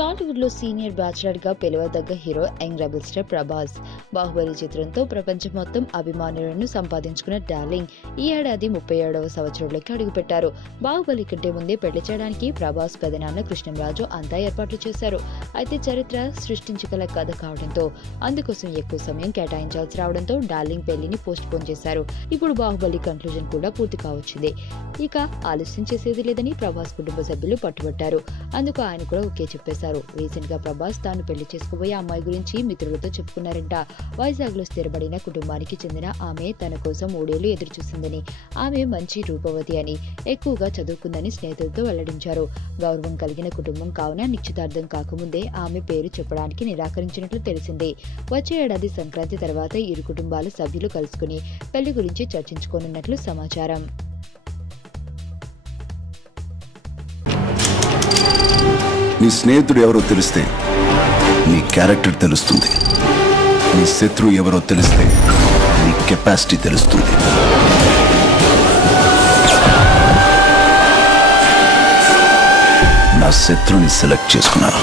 టాలీవుడ్ లో senior bachelor గా పిలువదగ్గ hero young rebel star Prabhas. Baahubali చిత్రంతో ప్రపంచం మొత్తం అభిమానులను సంపాదించుకున్న డార్లింగ్ ఈ ఏడాది 37వ సంవత్సరంలోకి అడుగుపెట్టారు. బాహుబలి కంటే ముందే పెళ్లి చేయడానికి ప్రభాస్ పెదనాన్న కృష్ణంరాజు అంతా ఏర్పాట్లు చేశారు. అయితే చరిత్ర సృష్టించగల కథ కావడంతో అందుకోసం ఎక్కువ సమయం కేటాయించాల్సి రావడంతో డార్లింగ్ పెళ్లిని పోస్ట్ పోన్ చేశారు. ఇప్పుడు బాహుబలి కంక్లూజన్ కూడా పూర్తి కావచ్చింది. ఇక ఆలస్యం చేసేది లేదని ప్రభాస్ కుటుంబ సభ్యులు పట్టుబట్టారు. అందుకు ఆయన కూడా ఓకే చెప్పేశారు. రీసెంట్ గా ప్రభాస్ తాను పెళ్లి చేసుకోబోయే అమ్మాయి గురించి మిత్రులతో చెప్పుకున్నారంట. వైజాగ్ లో స్థిరపడిన కుటుంబానికి చెందిన ఆమె తన కోసం 3 ఏళ్లు ఎదురు చూసిందని, ఆమె మంచి రూపవతి అని, ఎక్కువగా చదువుకుందని స్నేహితులతో వెల్లడించారు. గౌరవం కలిగిన కుటుంబం కావున నిశ్చితార్థం కాకముందే ఆమె పేరు చెప్పడానికి నిరాకరించినట్లు తెలిసింది. వచ్చే ఏడాది సంక్రాంతి తర్వాత ఇరు కుటుంబాల సభ్యులు కలుసుకుని పెళ్లి గురించి చర్చించుకోనున్నట్లు సమాచారం. నీ స్నేహితుడు ఎవరో తెలిస్తే నీ క్యారెక్టర్ తెలుస్తుంది. నీ శత్రువు ఎవరో తెలిస్తే నీ కెపాసిటీ తెలుస్తుంది. నా శత్రువుని సెలెక్ట్ చేసుకున్నాను.